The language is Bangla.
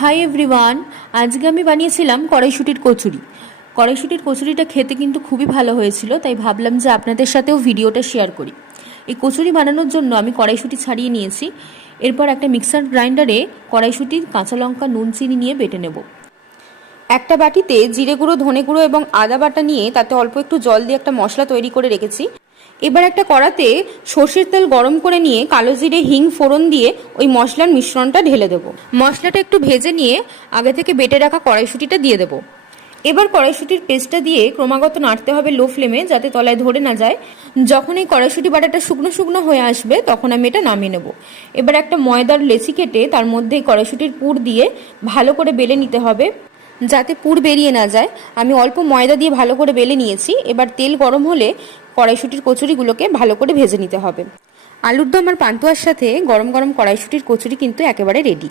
হাই এভরিওয়ান, আজকে আমি বানিয়েছিলাম কড়াইশুঁটির কচুরি। কড়াইশুঁটির কচুরিটা খেতে কিন্তু খুবই ভালো হয়েছিল, তাই ভাবলাম যে আপনাদের সাথেও ভিডিওটা শেয়ার করি। এই কচুরি বানানোর জন্য আমি কড়াইশুঁটি ছাড়িয়ে নিয়েছি। এরপর একটা মিক্সার গ্রাইন্ডারে কড়াইশুঁটির কাঁচা লঙ্কা নুন চিনি নিয়ে বেটে নেব। একটা বাটিতে জিরে গুঁড়ো, ধনে গুঁড়ো এবং আদা বাটা নিয়ে তাতে অল্প একটু জল দিয়ে একটা মশলা তৈরি করে রেখেছি। এবার একটা কড়াতে সর্ষের তেল গরম করে নিয়ে কালো জিরে, হিং ফোড়ন দিয়ে ওই মশলার মিশ্রণটা ঢেলে দেবো। মশলাটা একটু ভেজে নিয়ে আগে থেকে বেটে রাখা কড়াইশুঁটিটা দিয়ে দেবো। এবার কড়াইশুঁটির পেস্টটা দিয়ে ক্রমাগত নাড়তে হবে লো ফ্লেমে, যাতে তলায় ধরে না যায়। যখন এই কড়াইশুঁটি বাটাটা শুকনো শুকনো হয়ে আসবে তখন আমি এটা নামিয়ে নেব। এবার একটা ময়দার লেচি কেটে তার মধ্যে কড়াইশুঁটির পুর দিয়ে ভালো করে বেলে নিতে হবে, যাতে পুর বেরিয়ে না যায়। আমি অল্প ময়দা দিয়ে ভালো করে বেলে নিয়েছি। এবার তেল গরম হলে কড়াইশুঁটির কচুরিগুলোকে ভালো করে ভেজে নিতে হবে। আলুর দম আর পান্তুয়ার সাথে গরম গরম কড়াইশুঁটির কচুরি কিন্তু একেবারে রেডি।